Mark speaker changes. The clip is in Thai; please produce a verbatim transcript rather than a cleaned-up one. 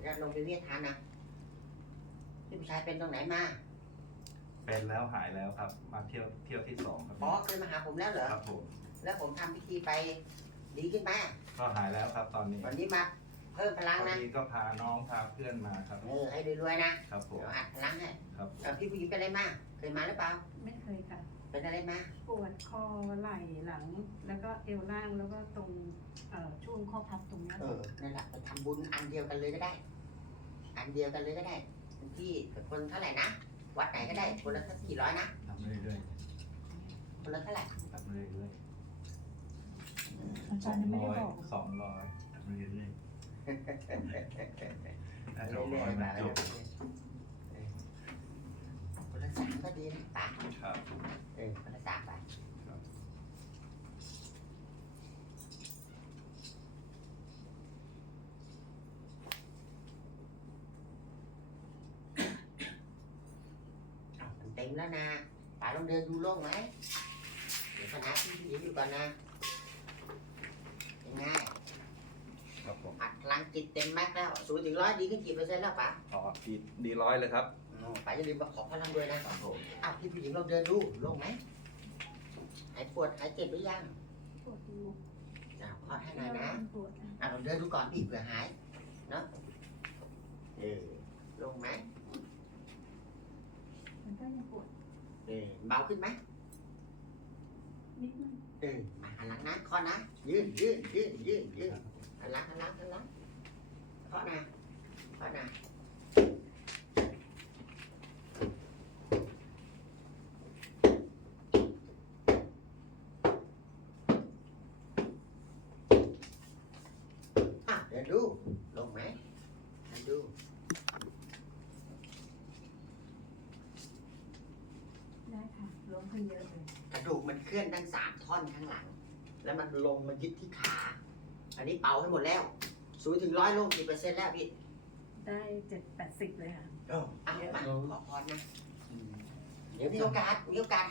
Speaker 1: จะลงไปเวียดทานนะพี่ผู้ชายเป็นตรงไหนมา
Speaker 2: เป็นแล้วหายแล้วครับ มาเที่ยวเที่ยวที่สองครับ
Speaker 1: อ๋อเคยมาหาผมแล้วเหรอ
Speaker 2: ครับผม
Speaker 1: แล้วผมทำพิธีไปดีขึ้นไหม
Speaker 2: ก็หายแล้วครับตอนนี้
Speaker 1: วันนี้มาเพิ่มพลัง
Speaker 2: ตอน
Speaker 1: นะ
Speaker 2: นี้ก็พาน้องพาเพื่อนมาครับ
Speaker 1: เออให้รวยๆนะครับ
Speaker 2: ผม
Speaker 1: เดี๋ยวอัดพลังให้
Speaker 2: ครับ
Speaker 1: เออพี่ผู้หญิงเป็นอะไรมาเคยมาหรือเปล่า
Speaker 3: ไม่เคยค่ะ
Speaker 1: เป็นอะไรมา
Speaker 3: ปวดคอไหล่หลัง แล้วก็เอวล่างแล้วก็ตรงเอ่อช่วงข้อพับตรงเนี้ย
Speaker 1: เออนั่นแหละไปทำบุญอันเดียวกันเลยก็ได้ อันเดียวกันเลยก็ได้ที่คนเท่าไหร่นะวัดไหนก็ได้คนละสักกี่ร้อยนะ
Speaker 2: ทำเรื่อย
Speaker 1: คนละเท่าไหร่
Speaker 2: ๆทำเรื่อย
Speaker 3: อา
Speaker 2: ๆส
Speaker 3: จา
Speaker 2: อ
Speaker 3: รง ย์ยังไม่
Speaker 2: ร้
Speaker 3: ได้
Speaker 2: อย
Speaker 3: บอก
Speaker 2: สองร้อยทำเรื่อยๆถ้าส
Speaker 1: เรื่
Speaker 2: องร้
Speaker 1: อ
Speaker 2: อย
Speaker 1: ยๆ
Speaker 2: มั
Speaker 1: มาน
Speaker 2: จบ
Speaker 1: คนละสามก็ดีนะป๋า
Speaker 2: ครับ
Speaker 1: เออคนละสามไป
Speaker 2: ครับ
Speaker 1: อ้าวมันเต็มแล้วนะป๋าลองเดินดูโล่งไหมเดี๋ยวคณะพี่ผู้หญิงอยู่ก่อนนะยังไง
Speaker 2: ครับผม
Speaker 1: อัดพลังจิตเต็มแม็กซ์แล้วศูนย์ถึงร้อยดีขึ้นกี่เปอร์เซ็นต์แล้วป๋า
Speaker 2: อ๋อดีดีร้อยเลยครับ
Speaker 1: อ๋อป๋าอย่าลืมมาขอพลังด้วยนะครับ
Speaker 2: ผม
Speaker 1: อ้าวพี่ผู้หญิงลองเดินดูโล่งไหมหายปวดหายเจ็บหรือยัง
Speaker 3: ปวดอยู่
Speaker 1: อ้าวพอดให้หน่อยนะ
Speaker 3: ปวดนะ
Speaker 1: อ่ะลองเดินดูก่อนพี่เผื่อหายเนาะเออโล่งไหม
Speaker 3: มันก็ยังปวด
Speaker 1: เออเบาขึ้นไหม
Speaker 3: นิดนึง
Speaker 1: เออมาหันหลังนะเคาะนะยืนยืนยืนยืนยืนหันหลังหันหลังหันหลังเคาะนะเคาะนะอ่ะเดี๋ยวดูลงไหมเดี๋ยวดู
Speaker 3: ได้ค่ะลงขึ้นเยอะเลย
Speaker 1: กระดูกมันเคลื่อนทั้งสามท่อนข้างหลัง แล้วมันลงมายึดที่ขา อันนี้เป่าให้หมดแล้วศูนย์ถึงร้อยลงกี่เปอร์เซ็นต์แล้วพี่
Speaker 3: ได้เจ็ดแปดสิบเลยค่ะ
Speaker 1: เอออ่ะมาขอพรนะ เดี๋ยวมีโอกาสมีโอกาส